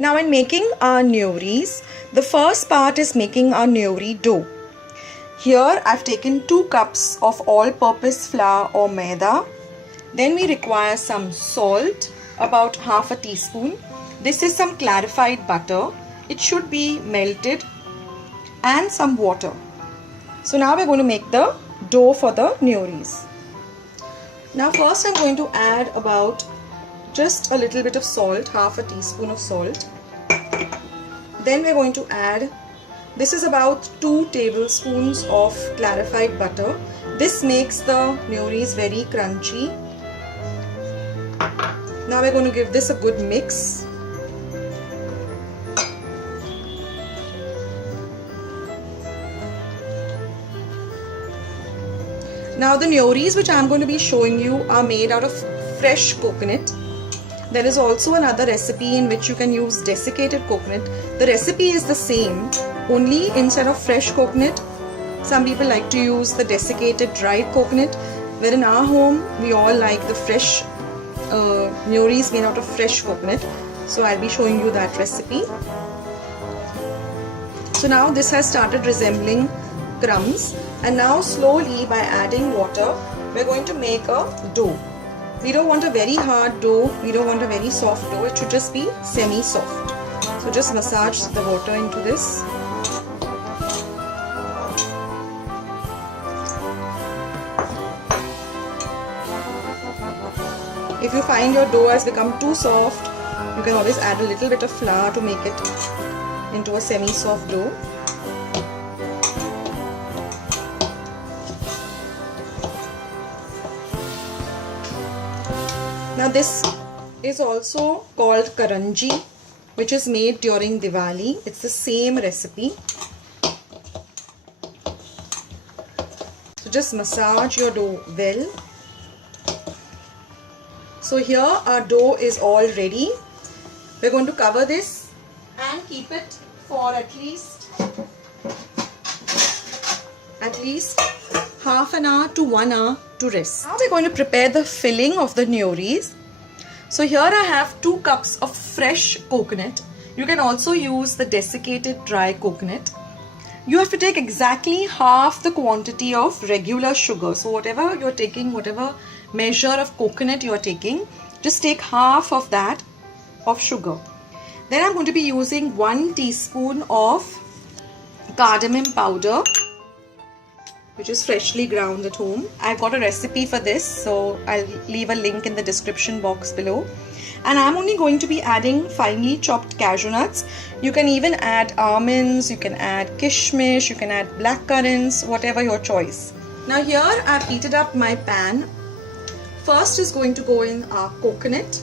Now in making our neuris, the first part is making our neuri dough. Here I've taken 2 cups of all-purpose flour or maida. Then we require some salt, about half a teaspoon. This is some clarified butter. It should be melted, and some water. So now we're going to make the dough for the neuris. Now first I'm going to add about just a little bit of salt, half a teaspoon of salt. Then we're going to add, this is about 2 tablespoons of clarified butter. This makes the neuris very crunchy. Now we're going to give this a good mix. Now the neuris which I'm going to be showing you are made out of fresh coconut. There is also another recipe in which you can use desiccated coconut. The recipe is the same, only instead of fresh coconut, some people like to use the desiccated dried coconut, where in our home we all like the fresh neuris made out of fresh coconut. So I'll be showing you that recipe. So now this has started resembling crumbs, and now slowly by adding water we're going to make a dough. We don't want a very hard dough, we don't want a very soft dough, it should just be semi-soft. So just massage the water into this. If you find your dough has become too soft, you can always add a little bit of flour to make it into a semi-soft dough. Now this is also called karanji, which is made during Diwali. It's the same recipe. So just massage your dough well. So here our dough is all ready. We're going to cover this and keep it for at least half an hour to 1 hour to rest. Now we're going to prepare the filling of the neuris. So here I have 2 cups of fresh coconut. You can also use the desiccated dry coconut. You have to take exactly half the quantity of regular sugar. So whatever you're taking, whatever measure of coconut you're taking, just take half of that of sugar. Then I'm going to be using 1 teaspoon of cardamom powder, which is freshly ground at home. I've got a recipe for this, so I'll leave a link in the description box below. And I'm only going to be adding finely chopped cashew nuts. You can even add almonds, you can add kishmish, you can add black currants, whatever your choice. Now here I've heated up my pan. First is going to go in our coconut.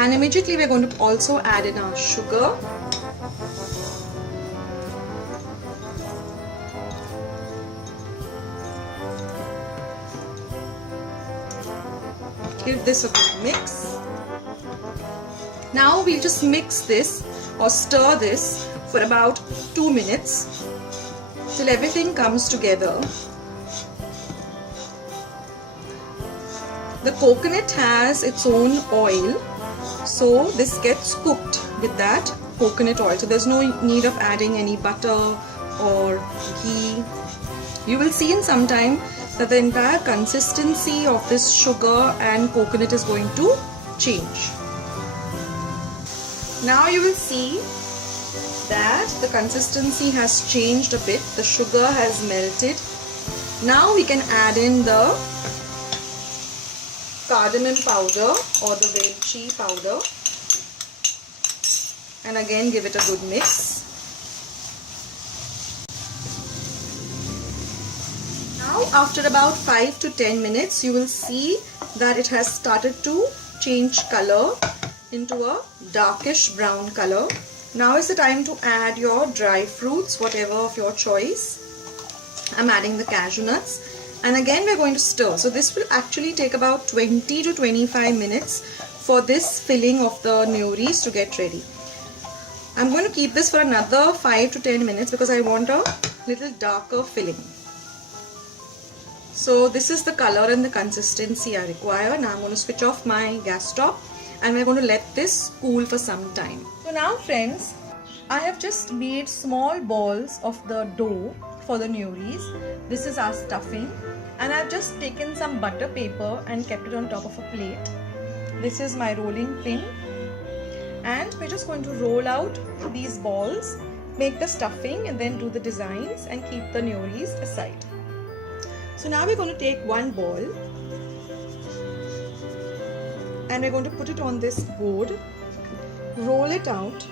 And immediately we're going to also add in our sugar. Give this a good mix. Now we'll just mix this or stir this for about 2 minutes till everything comes together. The coconut has its own oil, so this gets cooked with that coconut oil. So there's no need of adding any butter or ghee. You will see in some time that the entire consistency of this sugar and coconut is going to change. Now you will see that the consistency has changed a bit. The sugar has melted. Now we can add in the cardamom powder or the velchi powder, and again give it a good mix. Now after about 5 to 10 minutes you will see that it has started to change color into a darkish brown color. Now is the time to add your dry fruits, whatever of your choice. I'm adding the cashew nuts. And again we're going to stir. So this will actually take about 20 to 25 minutes for this filling of the neuris to get ready. I'm going to keep this for another 5 to 10 minutes because I want a little darker filling. So this is the color and the consistency I require. Now I'm going to switch off my gas stop and we're going to let this cool for some time. So now friends, I have just made small balls of the dough for the neuris. This is our stuffing, and I've just taken some butter paper and kept it on top of a plate. This is my rolling pin, and we're just going to roll out these balls, make the stuffing and then do the designs and keep the neuris aside. So now we're going to take one ball and we're going to put it on this board, roll it out,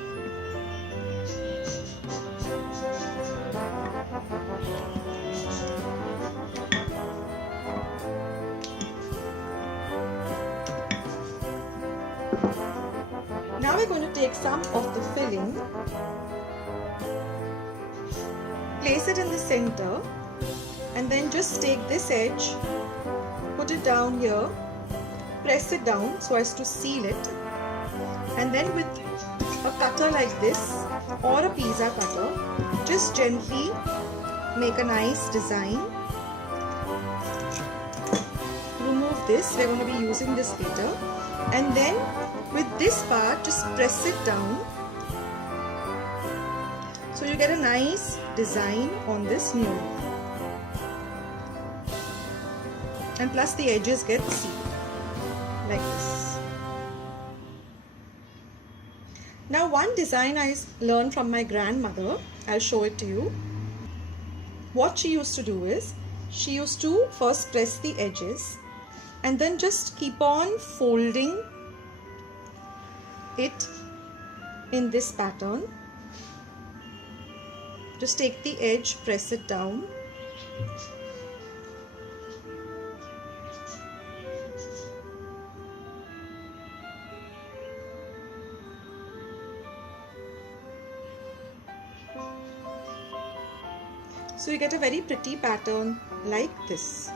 now we're going to take some of the filling, place it in the center, and then just take this edge, put it down here, press it down so as to seal it, and then with a cutter like this or a pizza cutter, just gently make a nice design. Remove this, we're going to be using this later, and then with this part just press it down so you get a nice design on this neuri, and plus the edges get sealed like this. Now one design I learned from my grandmother, I'll show it to you. What she used to do is, she used to first press the edges and then just keep on folding it in this pattern. Just take the edge, press it down, so you get a very pretty pattern like this.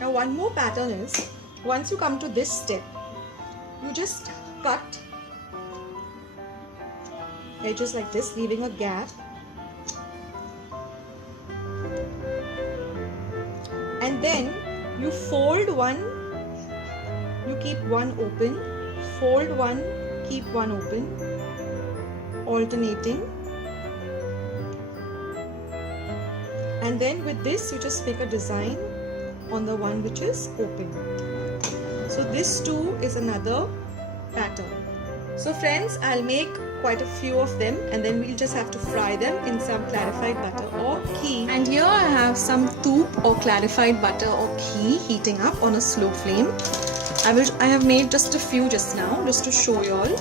Now one more pattern is, once you come to this step, you just cut edges like this, leaving a gap, and then you fold one, you keep one open, fold one, keep one open, alternating, and then with this you just make a design on the one which is open. So this too is another pattern. So friends, I'll make quite a few of them and then we'll just have to fry them in some clarified butter or ghee. And here I have some toop or clarified butter or ghee heating up on a slow flame. I have made just a few just now, just to show you all.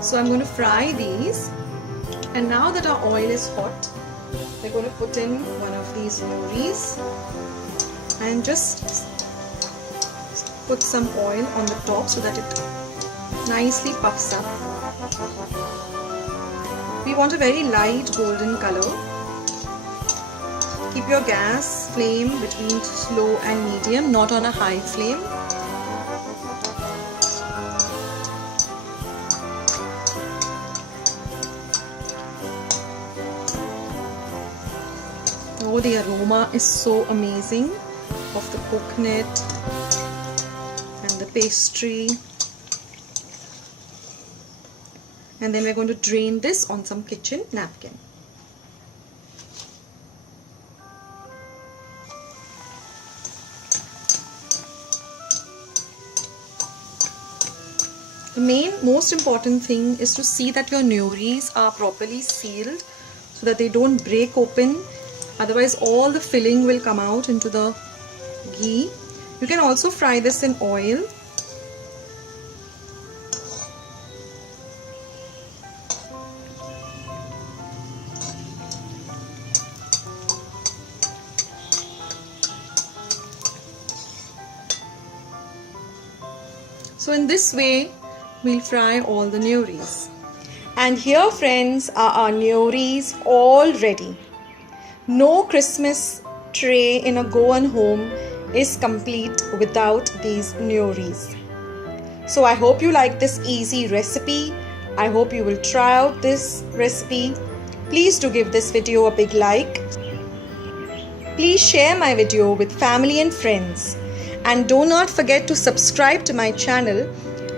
So I'm going to fry these, and now that our oil is hot, we're going to put in one of these neuris and just put some oil on the top so that it nicely puffs up. We want a very light golden color. Keep your gas flame between slow and medium, not on a high flame. Oh, the aroma is so amazing of the coconut and the pastry. And then we're going to drain this on some kitchen napkin. The most important thing is to see that your neuris are properly sealed so that they don't break open. Otherwise all the filling will come out into the ghee. You can also fry this in oil. So in this way we'll fry all the neuris. And here friends are our neuris all ready. No Christmas tray in a Goan home is complete without these neuris. So I hope you like this easy recipe. I hope you will try out this recipe. Please do give this video a big like. Please share my video with family and friends. And do not forget to subscribe to my channel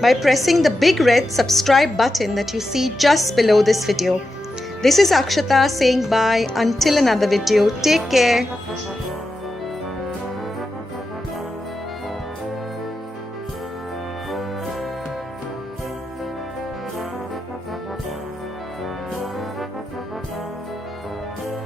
by pressing the big red subscribe button that you see just below this video. This is Akshata saying bye until another video. Take care.